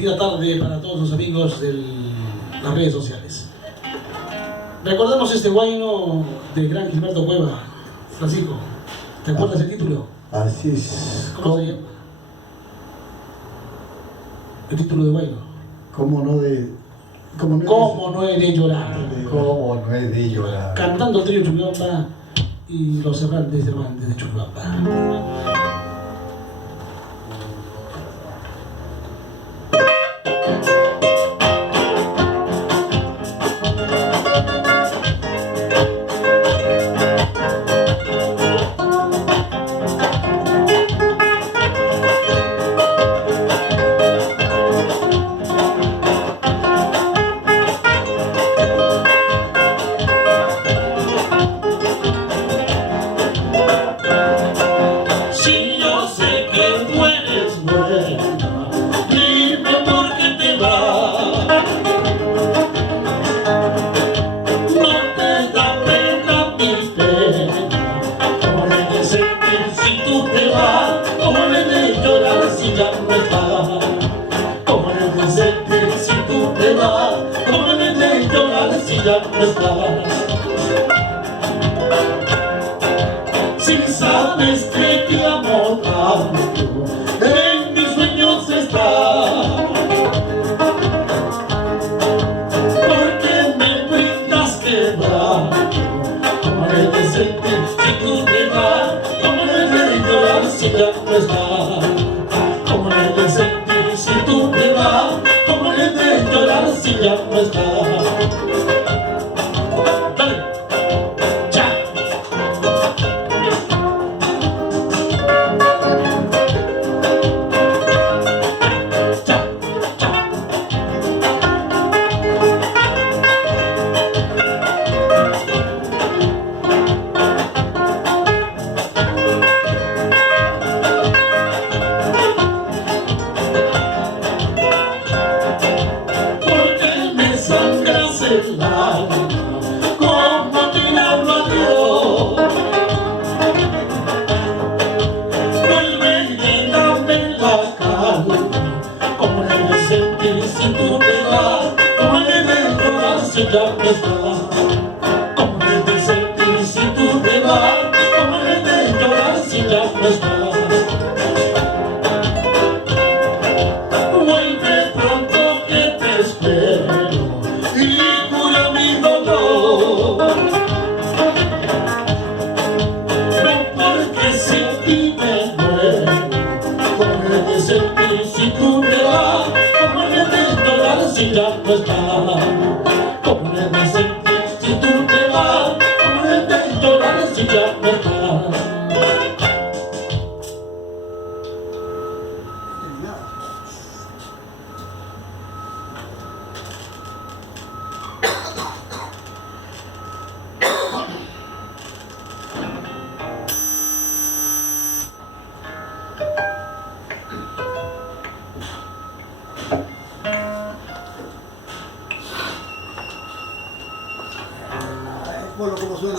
linda tarde para todos los amigos de las redes sociales. Recordamos este guayno del gran Gilberto Cueva. Francisco, ¿te acuerdas el título? Así es. ¿Cómo se llama? El título de guayno. ¿Cómo no he de llorar? ¿Cómo no he de llorar? Cantando el trío Churubamba y los errantes de Churubamba. Si sabes que te amo tanto, en mis sueños está, porque me brindas quebranto. ¿Cómo he de sentir si tú te vas? ¿Cómo he de llorar si ya no estás? ¿Cómo he de sentir si tú te vas? ¿Cómo he de llorar si ya no estás? Como tirarlo a Dios, vuelve y dame la calma. Como he de sentir si tú te vas, como he de llorar si ya no estás. Como he de sentir si tú te vas, como he de llorar si ya no estás. Vuelve pronto que te espero y cura mi dolor. No porque sin ti me muero. ¿Cómo he de sentir si tú te vas? ¿Cómo he de llorar si ya no estás? ¿Cómo he de sentir si tú te vas? ¿Cómo he de llorar si ya no estás? Bueno, como suena.